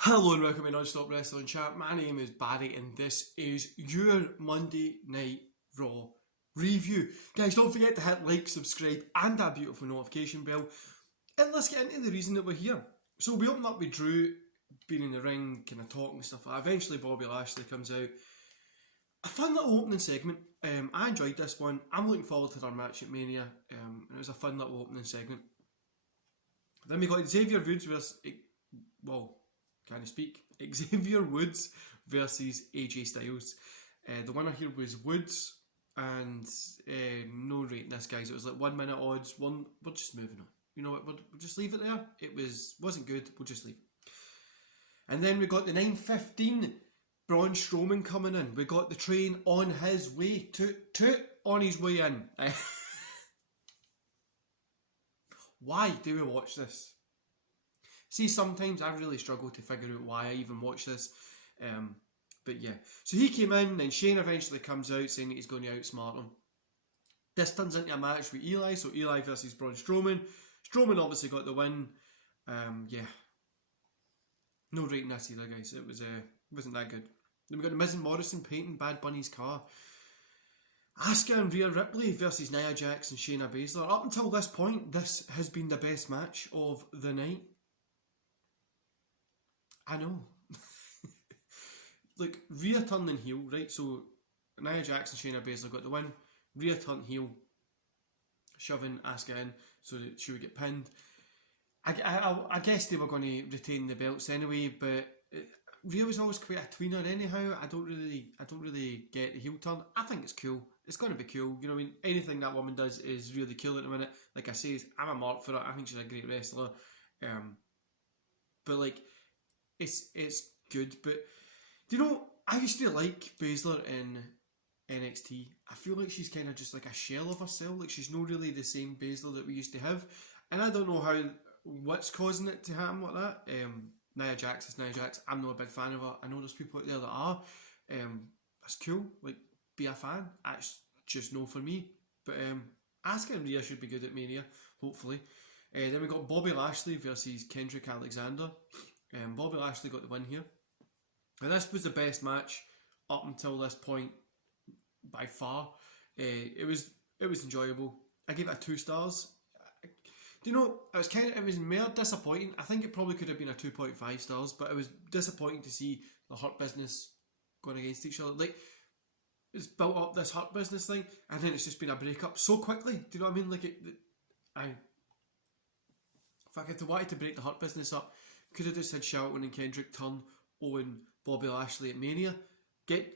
Hello and welcome to Non-Stop Wrestling Chat. My name is Barry and this is your Monday Night Raw review. Guys, don't forget to hit like, subscribe and that beautiful notification bell. And let's get into the reason that we're here. So we open up with Drew being in the ring, kind of talking and stuff like that. Eventually Bobby Lashley comes out. A fun little opening segment. I enjoyed this one. I'm looking forward to their match at Mania. It was a fun little opening segment. Then we got Xavier Woods versus... Can I speak? Xavier Woods versus AJ Styles. The winner here was Woods, and no rating this, guys. It was like 1 minute odds. We're just moving on. You know what? We'll just leave it there. It wasn't good. We'll just leave it. And then we got the 9:15 Braun Strowman coming in. We got the train on his way on his way in. Why do we watch this? See, sometimes I really struggle to figure out why I even watch this. But yeah. So he came in, and Shane eventually comes out saying that he's going to outsmart him. This turns into a match with Eli, so Eli versus Braun Strowman. Strowman obviously got the win. Yeah. No rating this either, guys. It wasn't that good. Then we got the Miz and Morrison painting Bad Bunny's car. Asuka and Rhea Ripley versus Nia Jax and Shayna Baszler. Up until this point, this has been the best match of the night. I know. Look, Rhea turning heel, right? So Nia Jax and Shayna Baszler got the win. Rhea turned heel, shoving Asuka in so that she would get pinned. I guess they were going to retain the belts anyway, but Rhea was always quite a tweener anyhow. I don't really get the heel turn. I think it's cool. It's going to be cool. You know what I mean? Anything that woman does is really cool at the minute. Like I say, I'm a mark for it. I think she's a great wrestler. But like, it's good. But do you know, I used to like Baszler in NXT. I feel like she's kind of just like a shell of herself. Like, she's not really the same Baszler that we used to have. And I don't know what's causing it to happen like that. Nia Jax is Nia Jax. I'm not a big fan of her. I know there's people out there that are. That's cool. Like, be a fan. That's just no for me. But Asuka and Rhea should be good at Mania, hopefully. Then we got Bobby Lashley versus Kendrick Alexander. Bobby Lashley got the win here. And this was the best match up until this point by far. It was enjoyable. I gave it a 2 stars. Do you know, it was more disappointing. I think it probably could have been a 2.5 stars, but it was disappointing to see the Hurt Business going against each other. Like, it's built up this Hurt Business thing, and then it's just been a breakup so quickly. Do you know what I mean? Like, if I had wanted to break the Hurt Business up, could have just had Shelton and Kendrick turn on Bobby Lashley at Mania.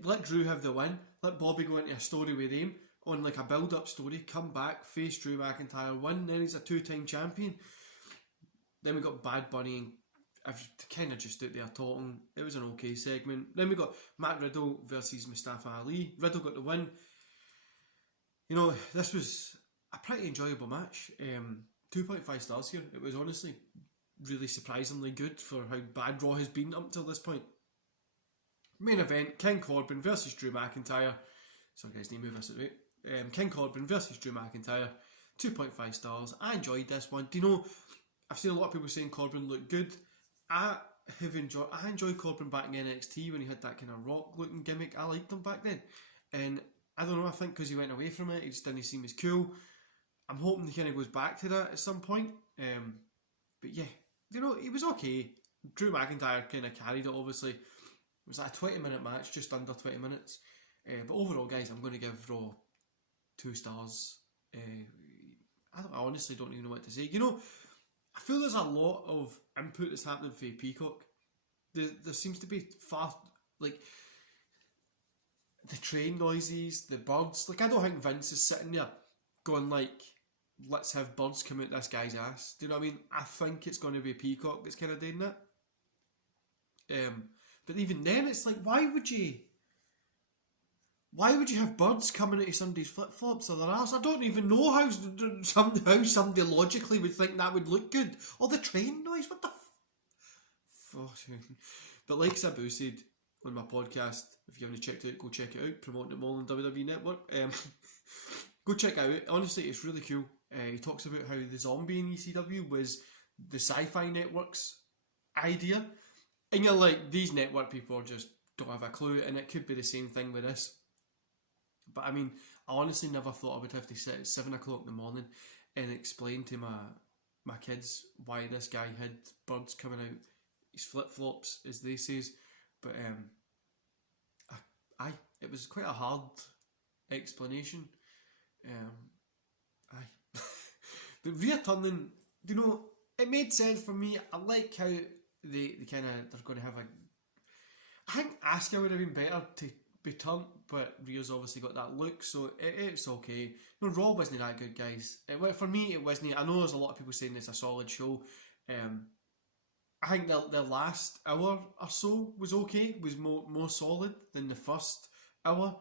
Let Drew have the win. Let Bobby go into a story with him on like a build-up story. Come back, face Drew McIntyre, win. Then he's a 2-time champion. Then we got Bad Bunny and I've kind of just out there talking. It was an okay segment. Then we got Matt Riddle versus Mustafa Ali. Riddle got the win. You know, this was a pretty enjoyable match. 2.5 stars here. It was honestly really surprisingly good for how bad Raw has been up until this point. Main event, King Corbin versus Drew McIntyre. Sorry guys, need to move this out. King Corbin versus Drew McIntyre. 2.5 stars. I enjoyed this one. Do you know, I've seen a lot of people saying Corbin looked good. I enjoyed Corbin back in NXT when he had that kind of rock looking gimmick. I liked him back then. And I don't know, I think because he went away from it, he just didn't seem as cool. I'm hoping he kind of goes back to that at some point. But yeah, you know, he was okay. Drew McIntyre kind of carried it, obviously. It was like a 20-minute match, just under 20 minutes. But overall, guys, I'm going to give Raw 2 stars. I honestly don't even know what to say. You know, I feel there's a lot of input that's happening for Peacock. There seems to be like, the train noises, the birds. Like, I don't think Vince is sitting there going like, let's have birds come out this guy's ass. Do you know what I mean? I think it's going to be Peacock that's kind of doing that. But even then, it's like, why would you have birds coming out of somebody's flip-flops or their arse? I don't even know how somebody logically would think that would look good. Or the train noise, what the But like Sabu said on my podcast, if you haven't checked it out, go check it out, promoting it all on WWE Network. Go check it out. Honestly, it's really cool. He talks about how the zombie in ECW was the Sci-Fi Network's idea, And you're like, these network people just don't have a clue, and it could be the same thing with this. But I mean, I honestly never thought I would have to sit at 7 o'clock in the morning and explain to my kids why this guy had birds coming out his flip flops, as they says. But it was quite a hard explanation. But Rhea turning, you know, it made sense for me. I like how they're going to have a. I think Asuka would have been better to be turned, but Rhea's obviously got that look, so it's okay. No, Raw wasn't that good, guys. For me, it wasn't. I know there's a lot of people saying it's a solid show. I think the last hour or so was okay, was more solid than the first hour.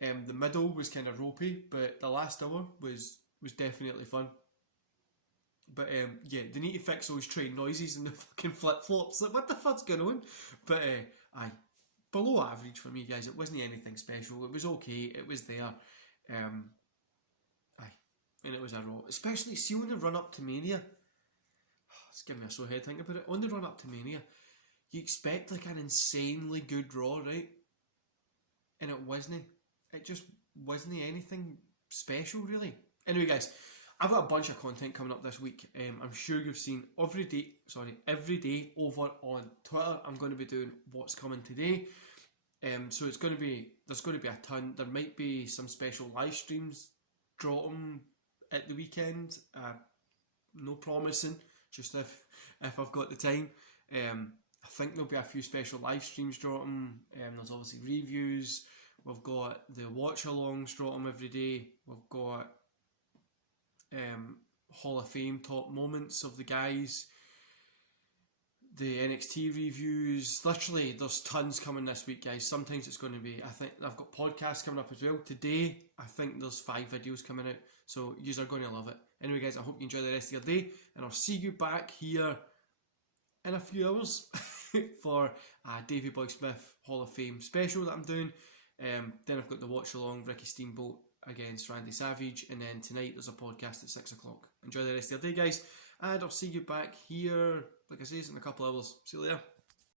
The middle was kind of ropey, but the last hour was definitely fun. But yeah, they need to fix those train noises and the fucking flip flops. Like, what the fuck's going on? But aye, below average for me, guys. It wasn't anything special. It was okay. It was there. Aye, and it was a Raw, especially see on the run up to Mania. It's giving me a sore head thinking about it. On the run up to Mania, you expect like an insanely good Raw, right? And it wasn't. It just wasn't anything special, really. Anyway, guys, I've got a bunch of content coming up this week. I'm sure you've seen every day over on Twitter. I'm going to be doing what's coming today. So there's going to be a ton. There might be some special live streams dropping at the weekend. No promising, just if I've got the time. I think there'll be a few special live streams dropping. There's obviously reviews. We've got the watch alongs dropping every day. We've got Hall of Fame top moments of the guys, the NXT reviews. Literally, there's tons coming this week, guys. Sometimes it's going to be, I think I've got podcasts coming up as well. Today, I think there's 5 videos coming out, so you are going to love it. Anyway, guys, I hope you enjoy the rest of your day, and I'll see you back here in a few hours for Davey Boy Smith Hall of Fame special that I'm doing. Then I've got the watch along Ricky Steamboat against Randy Savage, and then tonight there's a podcast at 6 o'clock. Enjoy the rest of your day, guys, and I'll see you back here, like I say, in a couple of hours. See you later.